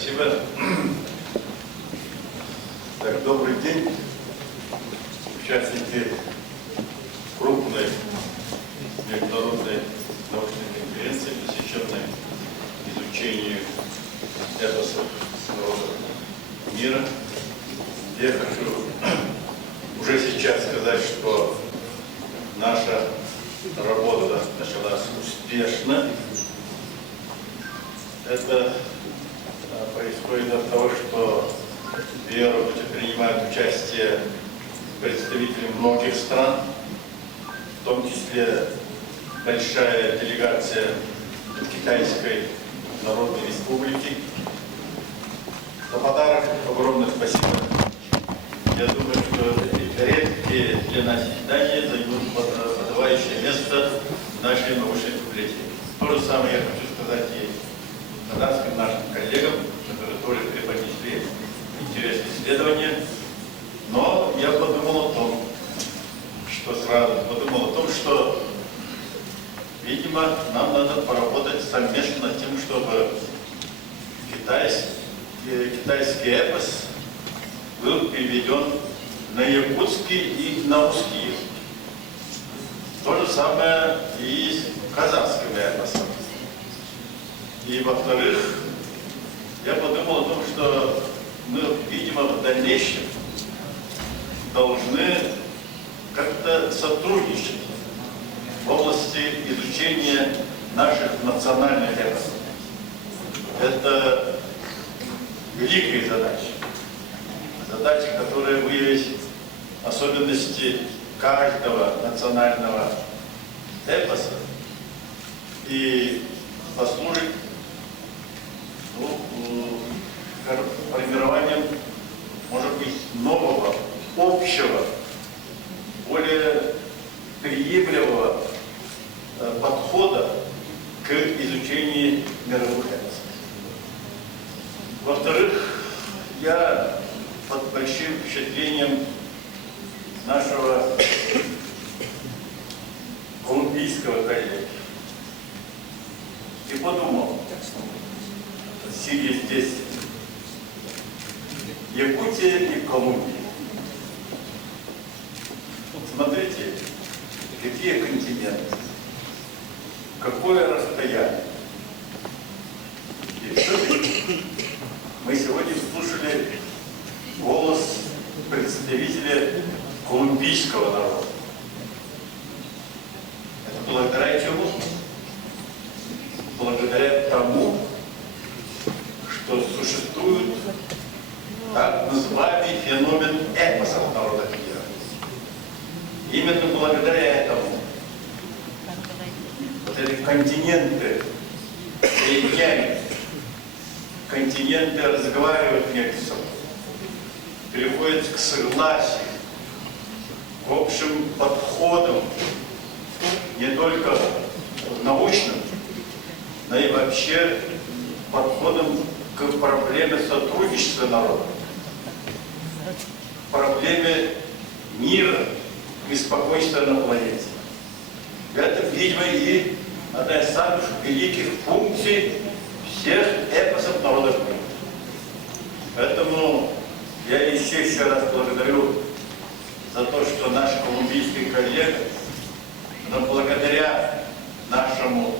Спасибо. Так, добрый день, участники крупной международной научной конференции, посвященной изучению эпосов народов мира. Я хочу уже сейчас сказать, что наша работа началась успешно. Это происходит от того, что в ее работе принимают участие представители многих стран, в том числе большая делегация Китайской Народной Республики. За подарок огромное спасибо. Я думаю, что эти редкие для нас заседания займут подавающее место в нашей научной библиотеке. То же самое я хочу сказать и казахским нашим коллегам, которые тоже преподнесли интересные исследования. Но я подумал о том, что, видимо, нам надо поработать совместно над тем, чтобы китайский эпос был переведен на якутский и на русский язык. То же самое и с казахским эпосом. И, во-вторых, я подумал о том, что мы, видимо, в дальнейшем должны как-то сотрудничать в области изучения наших национальных эпосов. Это великая задача. Задача, которая выявит особенности каждого национального эпоса и послужит формированием, может быть, нового, общего, более приемлемого подхода к изучению мировых эпосов. Во-вторых, я под большим впечатлением нашего колумбийского коллеги и подумал, сидя здесь, Якутия и Колумбия. Смотрите, какие континенты, какое расстояние. И все-таки мы сегодня слушали голос представителя колумбийского народа. Это благодаря чему? Благодаря тому, что существует так называемый феномен эпосов народов мира. Именно благодаря этому вот эти континенты соединяются, континенты разговаривают между собой, переходят к согласию, к общим подходам, не только научным, но и вообще подходам к проблеме сотрудничества народа, проблеме мира и спокойствия на планете. Это, видимо, и одна из самых великих функций всех эпосов народов мира. Поэтому я еще раз благодарю за то, что наш колумбийский коллега, но благодаря нашему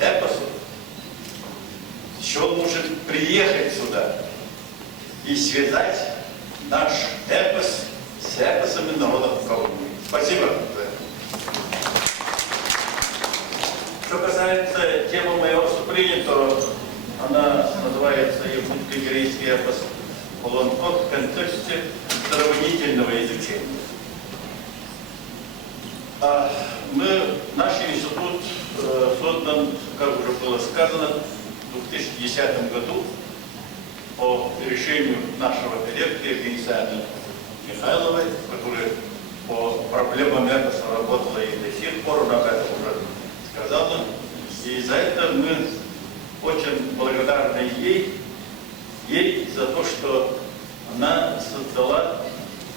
эпосу, еще он может приехать сюда и связать наш эпос с эпосами народов Колумбии. Спасибо. Что касается темы моего выступления, то она называется «Якутско-корейский эпос Улан-Удэ в контексте сравнительного изучения». Наш институт создан, как уже было сказано, в 2010 году по решению нашего директора Евгении Александровны Михайловой, которая по проблемам эпоса работала и до сих пор, она об этом уже сказала. И за это мы очень благодарны ей за то, что она создала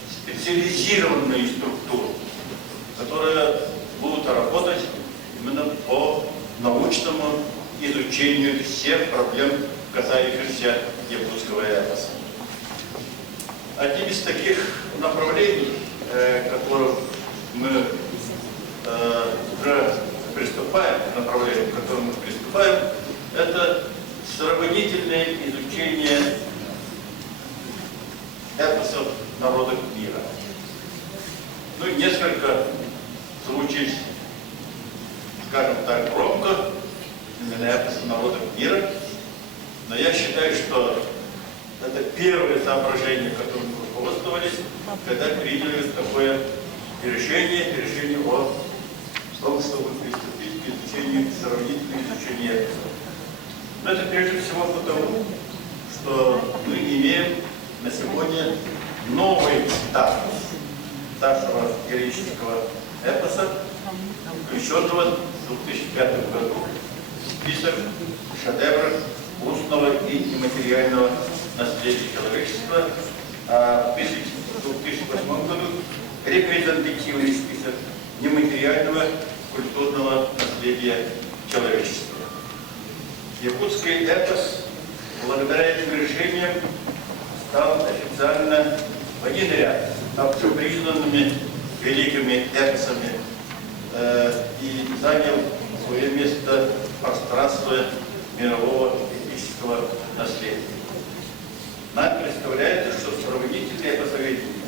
специализированную структуру, которая будет работать именно по научному изучению всех проблем касающихся якутского эпоса. Одним из таких направлений, которым мы уже приступаем, направлением, к которому мы приступаем, это сравнительное изучение эпосов народов мира. Ну и несколько звучит, скажем так, громко, именно эпосы народов мира, но я считаю, что это первое соображение, которым мы руководствовались, когда приняли такое решение о том, чтобы приступить к изучению, сравнительному изучению эпосов. Но это прежде всего потому, что мы имеем на сегодня новый статус старшего героического эпоса, включенного в 2005 году в список шедевров устного и нематериального наследия человечества, а в 2008 году репрезентативный список нематериального культурного наследия человечества. Якутский эпос, благодаря этим решениям, стал официально в один ряд общепризнанными великими эпосами и занял свое место в пространстве мирового эпического наследия. Нам представляется, что сравнительное эпосоведение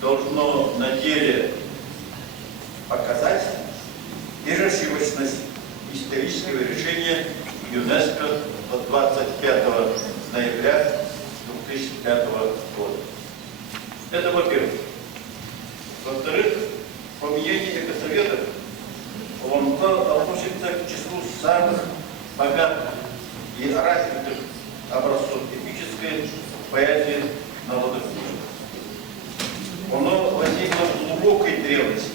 должно на деле показать иррациональность исторического решения ЮНЕСКО от 25 ноября 2005 года. Это во-первых. Во-вторых, по мнению экосоветов, он относится к числу самых богатых и развитых образцов эпической поэзии народов мира. Оно возникло в глубокой древности,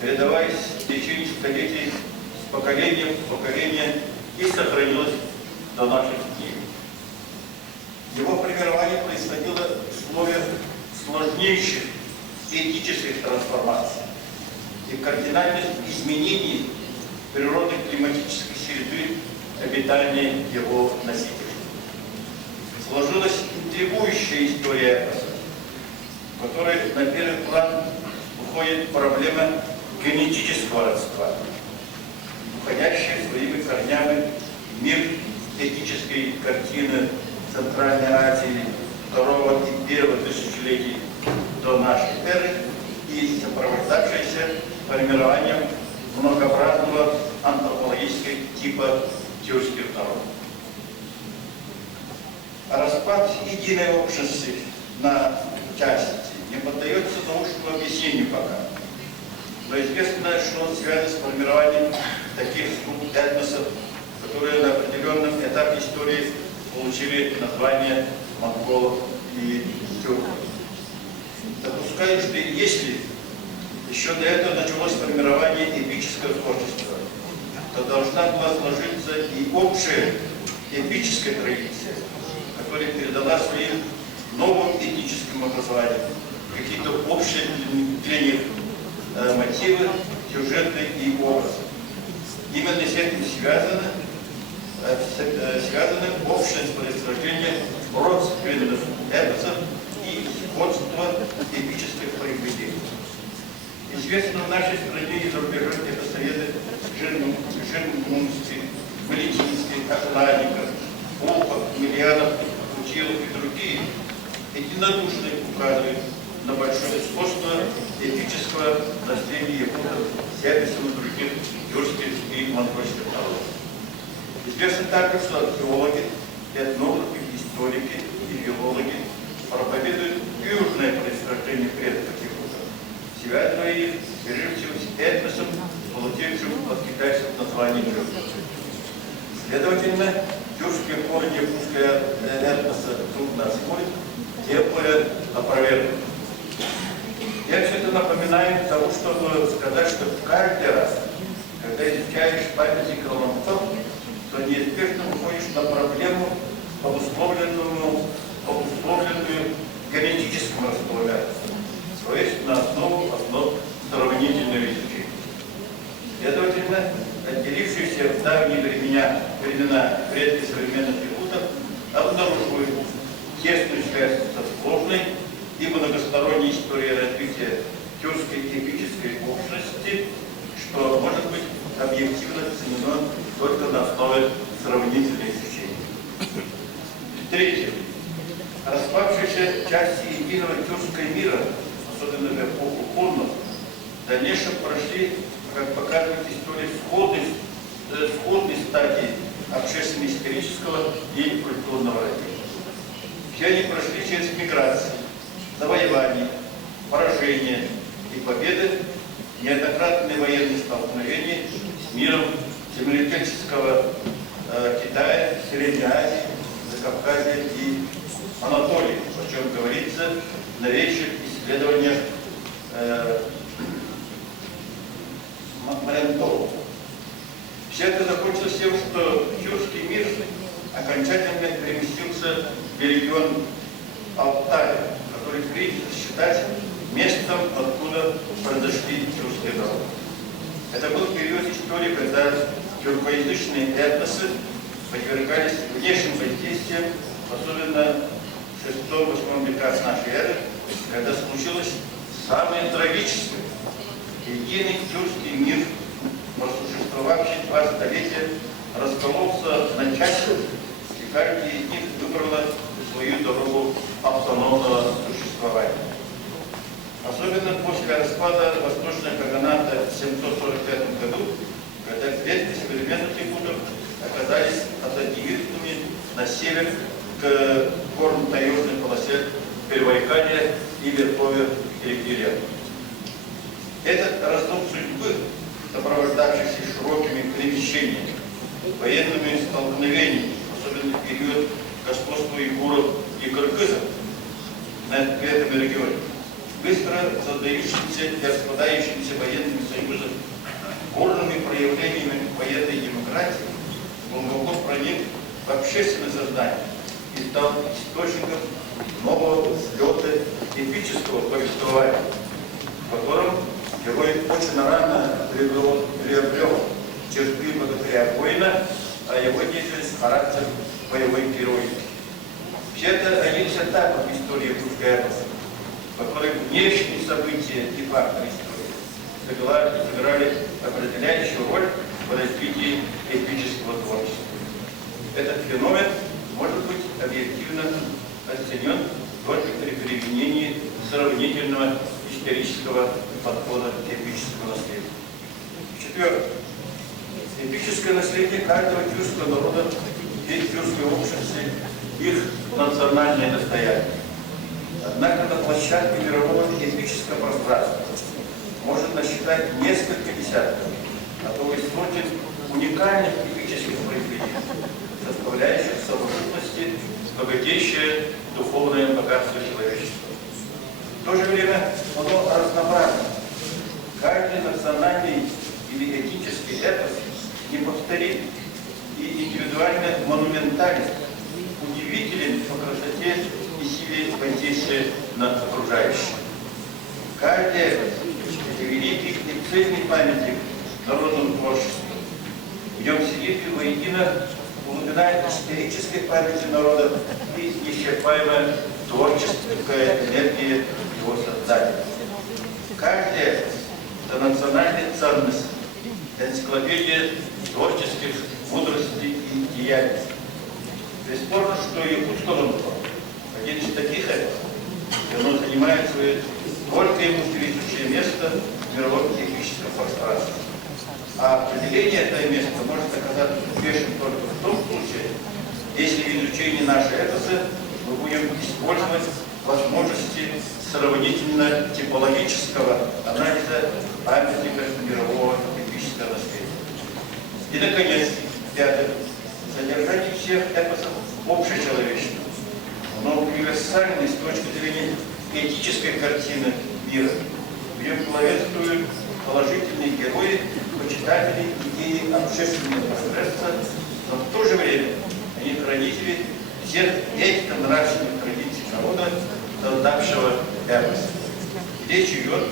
передаваясь в течение столетий с поколения в поколение и сохранилось до наших дней. Его формирование происходило в условиях сложнейших этических трансформаций и кардинальных изменений природно-климатической среды обитания его носителей. Сложилась интригующая история эпоса, в которой на первый план выходит проблема генетического родства, уходящая своими корнями в мир этической картины Центральной Азии второго и первого тысячелетий до нашей эры и сопровождавшаяся формированием многообразного антропологического типа тюркских народов. Распад единой общности на части не поддается научному объяснению пока. Но известно, что он связан с формированием таких групп этносов, которые на определенном этапе истории получили название монголов и тюрков. Допускаю, что если еще до этого началось формирование эпического творчества, то должна была сложиться и общая эпическая традиция, которая передала своим новым этническим образованием какие-то общие для них мотивы, сюжеты и образы. Именно с этим связано общее происхождение родственных эпосов и сходство эпических произведений. Известно в нашей стране и за рубежом эпосоветы Жирмунский, Валентинский, Окладников, Волков, Мильянов, Путилов и другие единодушно указывают на большое сходство эпического наследия якутов с эпосами других тюркских и монгольских народов. Известно также, что археологи, этнографы, историки и филологи проповедуют южное происхождение предков якутов, связывая их прежде всего с этносом, получившим от китайцев название тюрков. Следовательно, тюркские корни якутского этноса трудно освоить, тем более опровергнуть. Я все это напоминаю для того, чтобы сказать, что каждый раз, когда изучаешь памятник Коломбцов, то неизбежно выходишь на проблему, обусловленную генетическим располагаемостью, то есть на основу сравнительного изучения. Следовательно, отделившиеся в давние времена предки современных всесторонней истории развития тюркской эпической общности, что может быть объективно оценено только на основе сравнительных изучений. Третье. Распавшиеся части единого тюркского мира, особенно в эпоху хуннов, в дальнейшем прошли, как показывает история, сходной стадии общественно-исторического и культурного развития. Все они прошли через миграции, завоевания, поражения и победы, неоднократные военные столкновения с миром земледельческого Китая, Средней Азии, Закавказья и Анатолии, о чем говорится в новейших исследованиях Марентова. Все это закончилось тем, что тюркский мир окончательно переместился в регион Алтая, который принято считать местом, откуда произошли тюркские народы. Это был период истории, когда тюркоязычные этносы подвергались внешним воздействиям, особенно в 6-8 веках нашей эры, когда случилось самое трагическое. Единый тюркский мир, просуществовавший 2 столетия, раскололся на части, и каждая из них выбрала свою дорогу автономного существования. Особенно после распада Восточного Каганата в 745 году, когда клетки современных якутов оказались отодвинутыми на север к горно-таежной полосе Перебайкалья и Верховья Ирек-Елена. Этот раздор судьбы, сопровождавшийся широкими перемещениями, военными столкновениями, особенно в период господства игуров и кыргызов в этом регионе, быстро создающимися и распадающимися военными союзами, горными проявлениями военной демократии, глубоко проник в общественное сознание и стал источником нового взлета эпического повествования, в котором герой очень рано приобрел черты богатыря-воина, а его деятельность — характер боевой героики. Все это один из этапов истории русской эпоса, в которой внешние события и факторы истории сыграли определяющую роль в развитии эпического творчества. Этот феномен может быть объективно оценен только при применении сравнительного исторического подхода к эпическому наследию. Четвертое. Эпическое наследие каждого тюркского народа и тюркской общности — их национальное достояние. Однако на площадке мирового эпического пространства можно насчитать несколько десятков, а то и сотен уникальных эпических произведений, составляющих в совокупности богатейшее духовное богатство человечества. В то же время оно разнообразно. Каждый национальный или этнический этнос неповторим и индивидуально монументален, удивителен по красоте и силе воздействия на окружающих. Каждый этнос — это великий и цельный памятник народному творчеству. В нем сидит и воедино глубина исторической памяти народа и неисчерпаемая творческая энергия его создания. Каждый этнос — это национальная ценность, энциклопедия творческих мудростей и деяний. Бесспорно, что якутское народство — один из таких этносов, и оно занимает свое только ему присущее место в мировом эпическом пространстве. А определение этого места может оказаться успешным только в том случае, если в изучении нашей этноса мы будем использовать возможности сравнительно типологического анализа памятников мирового эпического наследия. И, наконец, пятое. Содержание всех эпосов общечеловеческого, но универсальной с точки зрения этической картины мира. В нем главенствуют положительные герои, почитатели идеи общественного прогресса, но в то же время они хранители всех этико-нравственных традиций народа, создавшего эпос. Речь идет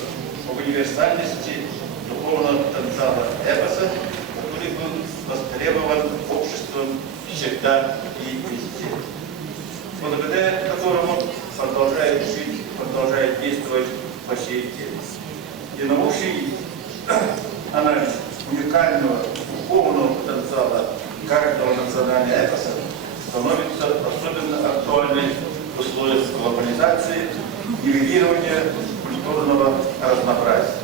об универсальности духовного потенциала эпоса, который был востребован обществом всегда и везде, благодаря которому продолжает жить продолжает действовать по сей день. И научный анализ уникального духовного потенциала каждого национального этноса становится особенно актуальной в условиях глобализации, нивелирования культурного разнообразия.